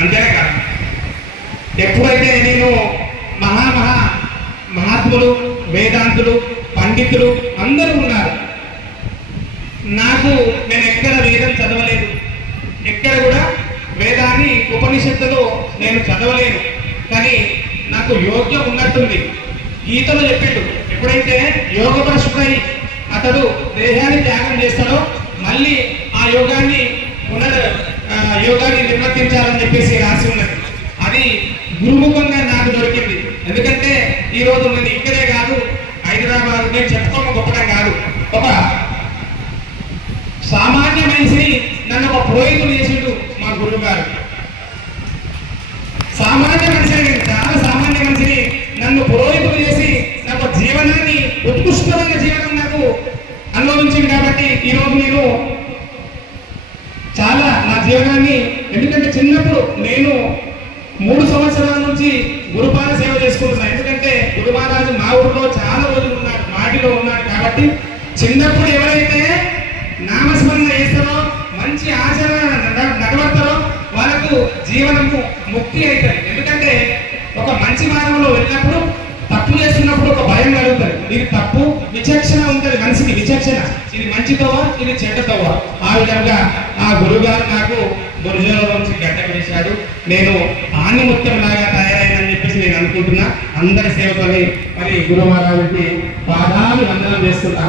అంతేనే కాదు. ఎప్పుడైతే నేను మహాత్ములు, వేదాంతులు, పండితులు అందరూ ఉన్నారు. నేను ఎక్కడ వేదం చదవలేదు, ఎక్కడ కూడా వేదాన్ని ఉపనిషత్తులో నేను చదవలేను. కానీ నాకు యోగ్యం ఉన్నట్టుంది. గీతలో చెప్పిండు, ఎప్పుడైతే యోగభ్రష్టుడై అతడు దేహాన్ని త్యాగం చేస్తాడో మళ్ళీ ఆ యోగాన్ని నిర్వర్తించాలని చెప్పేసి రాసి ఉన్నది. అది గురుముఖంగా నాకు దొరికింది. ఎందుకంటే ఈరోజు నేను ఇక్కడే కాదు, హైదరాబాద్ నేను చెప్పుకోవడం గొప్పగా కాదు, ఒక సామాన్య మనిషిని నన్ను ఒక పురోహితుడు చేసిండు మా గురువు గారు. సామాన్య మనిషిని, చాలా సామాన్య మనిషిని నన్ను పురోహితుడు చేసి నాకు జీవనాన్ని, ఉత్కృష్టమైన జీవనం నాకు అనుభవించింది. కాబట్టి ఈరోజు నేను చాలా నా జీవనాన్ని, ఎందుకంటే చిన్నప్పుడు నేను 3 సంవత్సరాల నుంచి గురుపాద సేవ చేసుకుంటున్నాను. ఎందుకంటే గురు మహారాజు మా ఊరిలో చాలా రోజులు ఉన్నాడు, మాటిలో ఉన్నాడు. కాబట్టి చిన్నప్పుడు ఎవరైతే నామస్మరణ చేస్తారో, మంచి ఆచరణ నడవడతారో వాళ్ళకు జీవనము ముక్తి అవుతుంది. ఎందుకంటే ఒక మంచి మార్గంలో వెళ్ళినప్పుడు తప్పు చేస్తున్నప్పుడు ఒక భయం కలుగుతుంది. ఇది తప్పు, విచక్షణ ఉంటుంది మనిషికి, విచక్షణ, ఇది మంచితోవా ఇది చెడ్డతోవా. ఆ విధంగా ఆ గురుగారు నాకు గురుజనుల నుంచి గడ్డ వేశాడు. నేను ఆణిముత్యం లాగా తయారైనని చెప్పేసి నేను అనుకుంటున్నా. అందరి సేవకొని మరి గురు మహారాజుకి పాదాలు వందనం చేస్తున్నా.